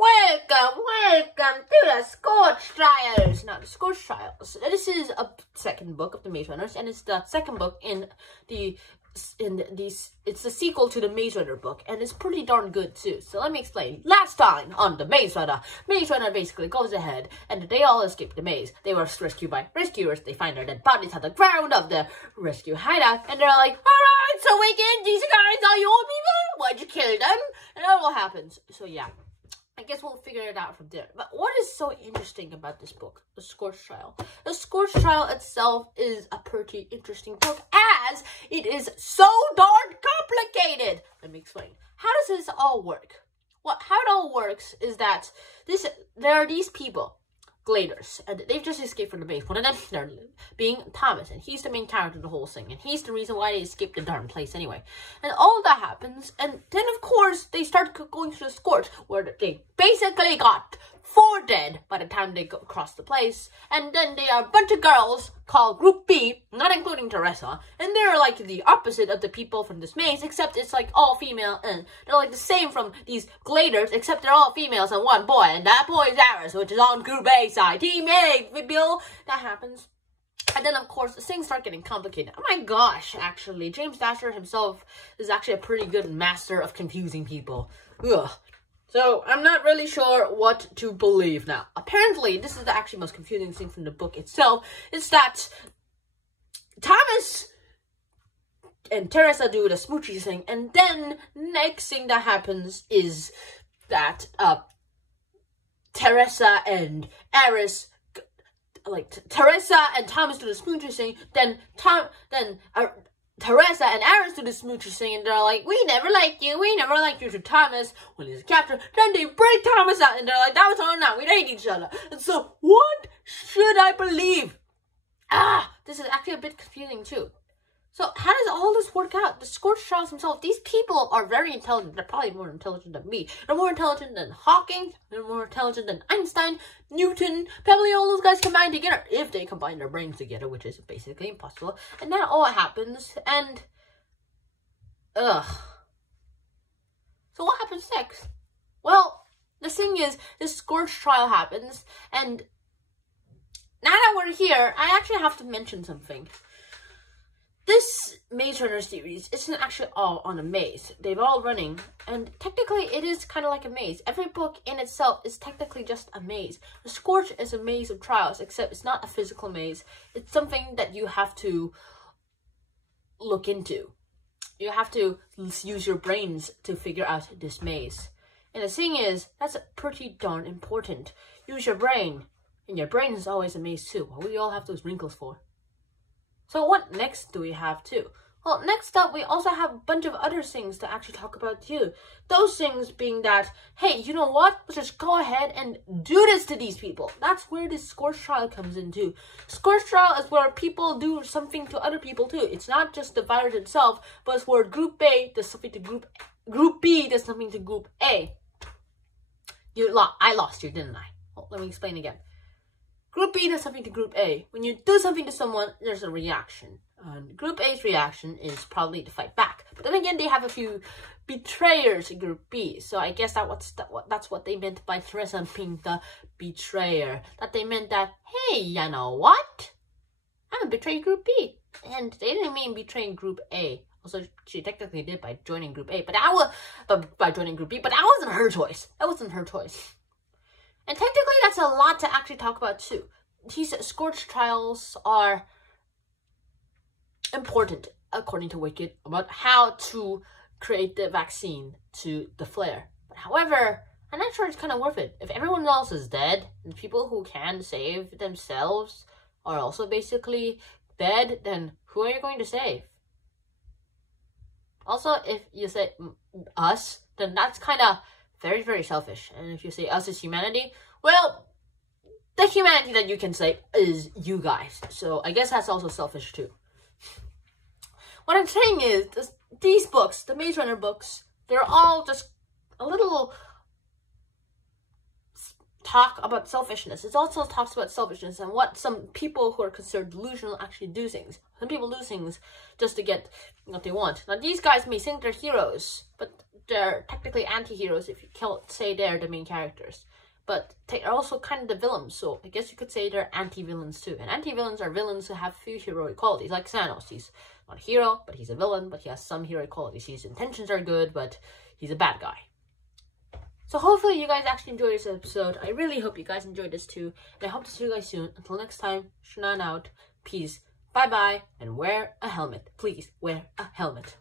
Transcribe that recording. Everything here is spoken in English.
Welcome to the SCORCH Trials. Now, the SCORCH Trials. This is a second book of the Maze Runners, and it's the second book it's the sequel to the Maze Runner book, and it's pretty darn good too. So let me explain. Last time on the Maze Runner basically goes ahead, and they all escape the maze. They were rescued by rescuers. They find their dead bodies on the ground of the rescue hideout, and they're like, "Alright, so wicked, these guys are your people. Why'd you kill them?" And that all happens. So yeah, I guess we'll figure it out from there. But what is so interesting about this book, The SCORCH Trial? The SCORCH Trial itself is a pretty interesting book, as it is so darn complicated. Let me explain. How does this all work? How it all works is that there are these people, Gladers, and they've just escaped from the base. One of them, they're being Thomas, and he's the main character of the whole thing, and he's the reason why they escaped the darn place anyway. And all of that happens, and then of course they start going to the Scorch, where they basically got 4 dead by the time they across the place, and then they are a bunch of girls called Group B, not including Teresa, and they're like the opposite of the people from this maze, except it's like all female, and they're like the same from these Gladers, except they're all females and one boy, and that boy is Aris, which is on Group A side. Team A, Bill, that happens. And then, of course, things start getting complicated. Oh my gosh, actually, James Dasher himself is actually a pretty good master of confusing people. Ugh. So, I'm not really sure what to believe now. Apparently, this is the actually most confusing thing from the book itself, is that Thomas and Teresa do the smoochie thing, and then next thing that happens is that Teresa and Aris, Teresa and Thomas do the smoochie thing, then Teresa and Aris do the smoochie thing, and they're like, we never liked you to Thomas when he's a captor. Then they break Thomas out, and they're like, that was all now, we hate each other. And so, what should I believe? This is actually a bit confusing too. So, how does all this work out? The SCORCH Trials themselves, these people are very intelligent. They're probably more intelligent than me. They're more intelligent than Hawking. They're more intelligent than Einstein, Newton, probably all those guys combined together. If they combine their brains together, which is basically impossible. And then all happens, and... So what happens next? Well, the thing is, this SCORCH Trial happens, and now that we're here, I actually have to mention something. This Maze Runner series isn't actually all on a maze. They're all running, and technically it is kind of like a maze. Every book in itself is technically just a maze. The SCORCH is a maze of trials, except it's not a physical maze. It's something that you have to look into. You have to use your brains to figure out this maze. And the thing is, that's pretty darn important. Use your brain. And your brain is always a maze too. What do we all have those wrinkles for? So what next do we have too? Well, next up, we also have a bunch of other things to actually talk about too. Those things being that, hey, you know what? Let's just go ahead and do this to these people. That's where this SCORCH Trial comes in too. SCORCH Trial is where people do something to other people too. It's not just the virus itself, but it's where Group A does something to Group B does something to Group A. I lost you, didn't I? Well, let me explain again. Group B does something to Group A. When you do something to someone, there's a reaction. Group A's reaction is probably to fight back. But then again, they have a few betrayers in Group B. So I guess that's what they meant by Teresa being the betrayer. That they meant that, hey, you know what? I'm gonna betray Group B. And they didn't mean betraying Group A. Also, she technically did by joining Group A. By joining Group B. But that wasn't her choice. That wasn't her choice. And technically, that's a lot to actually talk about too. These SCORCH Trials are important, according to Wicked, about how to create the vaccine to the flare. But however, I'm not sure it's kind of worth it. If everyone else is dead, and people who can save themselves are also basically dead, then who are you going to save? Also, if you say us, then that's kind of very, very selfish. And if you say us as humanity, well, the humanity that you can save is you guys. So I guess that's also selfish too. What I'm saying is, these books, the Maze Runner books, they're all just a little talk about selfishness. It also talks about selfishness and what some people who are considered delusional actually do things. Some people do things just to get what they want. Now, these guys may think they're heroes, but they're technically anti-heroes if you say they're the main characters. But they're also kind of the villains, so I guess you could say they're anti-villains too. And anti-villains are villains who have few heroic qualities, like Thanos. He's not a hero, but he's a villain, but he has some heroic qualities. His intentions are good, but he's a bad guy. So hopefully you guys actually enjoyed this episode. I really hope you guys enjoyed this too. And I hope to see you guys soon. Until next time, Shannon out. Peace. Bye-bye. And wear a helmet. Please, wear a helmet.